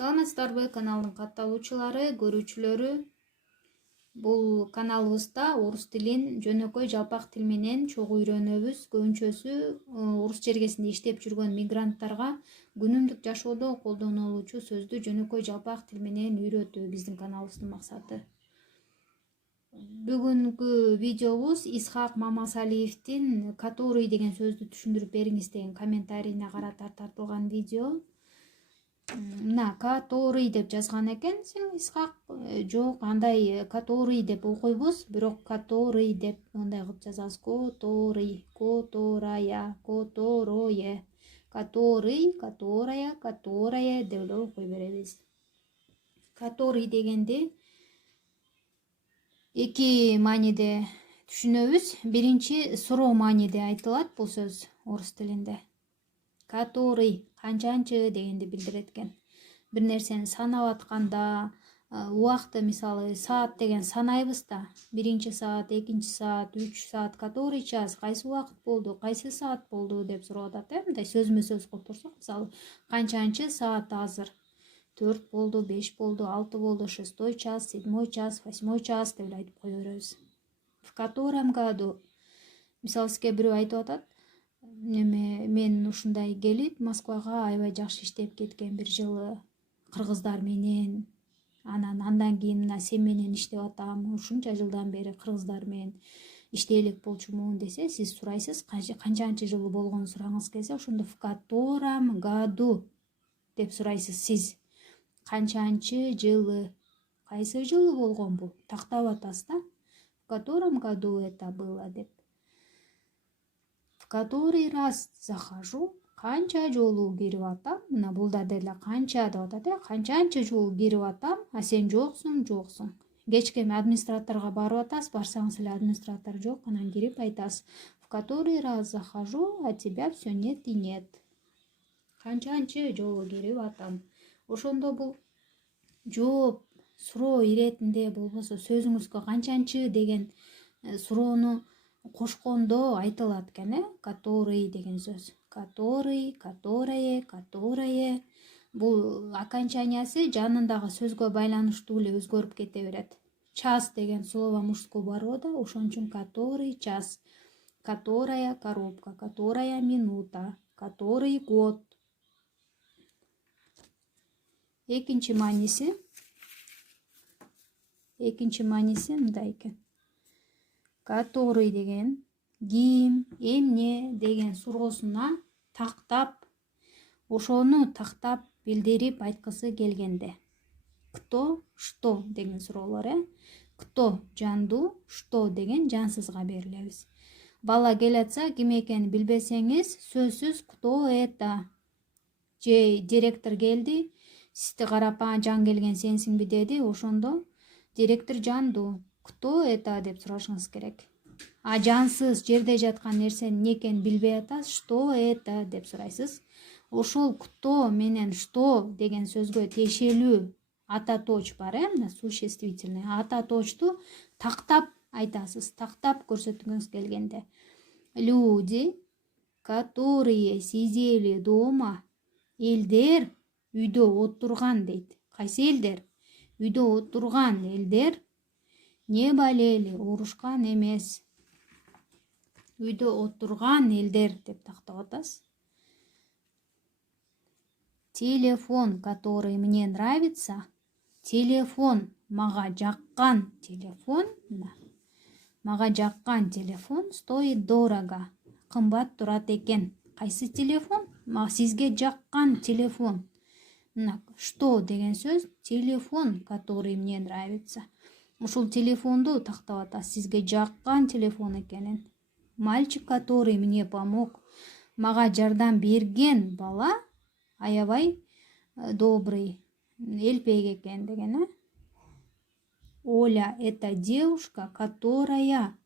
Саламатсыздарбы каналдын катталуучулары, көрүүчүлөрү. Бул каналыбызда орус тилин жөнөкөй жалпак тил менен чогуу үйрөнөбүз. Көбүнчөсү орус жергесинде иштеп жүргөн мигранттарга күнүмдүк жашоодо колдонулуучу сөздү жөнөкөй жалпак тил менен үйрөтүү биздин каналыбыздын максаты. Бүгүнкү видеобуз Исхак Мамасалиевдин "который" деген сөздү түшүндүрүп бериңиз деген комментарийине карата тартылган видео. Мына "который" деп жазган экенсиң, Исхак. Жок, андай "который" деп окуйбуз, бирок "который" деп мындай кылып жазабыз. Который, которая, которое, который, которая, которое деп эле окуй беребиз. "Который" дегенди эки мааниде түшүнөбүз. Биринчи суроо мааниде айтылат бул сөз орус тилинде. Который канчанчы дегенди билдирет экен. Бир нерсени санап атканда, убакты мисалы саат деген санайбыз да. Биринчи саат, экинчи саат, 3 саат, который час, кайсы убакыт болду, кайсы саат болду деп сурап атат, мындай сөзмө сөз кылып турсак, мисалы канчанчы саат азыр? 4 болду, 5 болду, 6 болду, 6 час, 7 час, 8 час деп айтып кое беребиз. В котором году? Мисалы сизге бирөө айтып атат, мен ушундай келип Москвага аябай жакшы иштеп кеткен бир жылы кыргыздар менен, андан кийин мына сен менен иштеп атам, ушунча жылдан бери кыргыздар менен иштей элек болчумун десе, сиз сурайсыз канчанчы жылы болгонун сурагыңыз келсе, ошондо в котором году деп сурайсыз сиз. Канчанчы жылы, кайсы жылы болгон бул? Тактап атасыз да. В котором году это было деп. В который раз захожу, канча жолу кирип атам. Мына бул да деле канча деп атат, канчанчы жолу кирип атам, а сен жоксуң. Кечке администраторго барып атасыз, барсаңыз эле администратор жок, анан кирип айтасыз: в который раз захожу, а тебя все нет и нет. Канчанчы жолу кирип атам. Ошондо бул жооп, суроо иретинде болбосо сөзүңүзгө канчанчы деген суроону кошкондо айтылат экен, который деген сөз. Который, которое, которое. Бул окончаниясы жанындагы сөзгө байланыштуу эле өзгөрүп кете берет. Час деген слово мужской барбы да, ошон үчүн который час, которая коробка, которая минута, который год. Экинчи мааниси мындай экен. Который деген ким, эмне деген суроосуна тактап, ошону тактап билдирип айткысы келгенде. Кто, что деген суроолор, Кто жандуу, что деген жансызга берилебиз. Бала келатса, ким экенин билбесеңиз, сөзсүз кто это? Же директор келди, сизди карап жан келген сенсиңби деди, ошондо директор жандуу, кто это деп сурашыңыз керек. А жансыз жерде жаткан нерсенин эмне экенин билбей атасыз, что это деп сурайсыз. Ошол кто менен что деген сөзгө тиешелүү ататоч бар, мына существительный. Ататочту тактап айтасыз, тактап көрсөткүңүз келгенде. Люди, которые сидели дома. Элдер үйдө отурган дейт. Кайсы элдер? Үйдө отурган элдер не болели, оорушкан эмес. Үйдө отурган элдер деп тактап атасыз. Телефон, который мне нравится. Телефон, мага жаккан телефон. Мага жаккан телефон стоит дорого. Кымбат турат экен. Кайсы телефон? Сизге жаккан телефон. Что деген сөз? Телефон, который мне нравится. Ушул телефонду тактап атасыз, сизге жаккан телефон экенин. Мальчик, который мне помог. Мага жардам берген бала аябай добрый, элпек экен деген. Оля, это девушка, которая.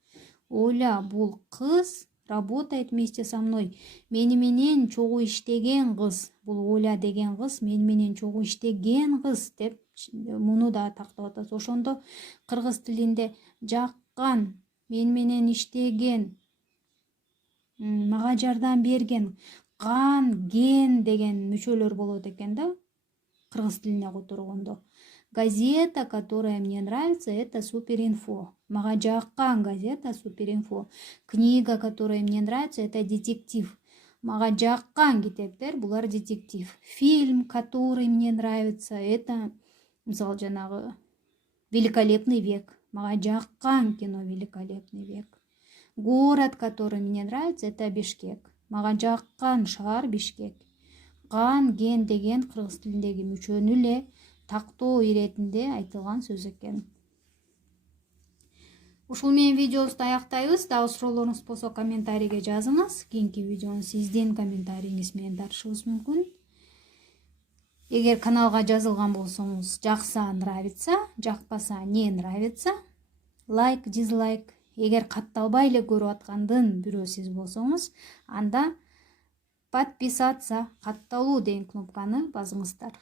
Оля, бул кыз работает вместе со мной. Мени менен чогуу иштеген кыз. Бул Оля деген кыз мени менен чогуу иштеген кыз деп муну да тактап атасыз. Ошондо кыргыз тилинде жаккан, мени менен иштеген, мага жардам берген, кан, ген деген мүчөлөр болот экен да. кыргыз тилине которгондо. Газета, которая мне нравится, это Суперинфо. Мага жаккан газета Суперинфо. Книга, которая мне нравится, это детектив. Мага жаккан китептер булар детектив. Фильм, который мне нравится, это мисалы жанагы Великолепный век. Мага жаккан кино Великолепный век. Город, который мне нравится, это Бишкек. Мага жаккан шаар Бишкек. Ган ген деген кыргыз тилиндеги мүчөнү эле тактоо иретинде айтылган сөз экен. Ушул менен видеобузду аяктайбыз. Дагы суроолоруңуз болсо комментарийге жазыңыз. Кийинки видеону сиздин комментарийиңиз менен дарышыбыз мүмкүн. Эгер каналга жазылган болсоңуз жакса нравится, жакпаса не нравится, лайк, дизлайк. Эгер катталбай эле көрүп аткандын бирөө сиз болсоңуз, анда подписаться, катталуу деген кнопканы басыңыздар.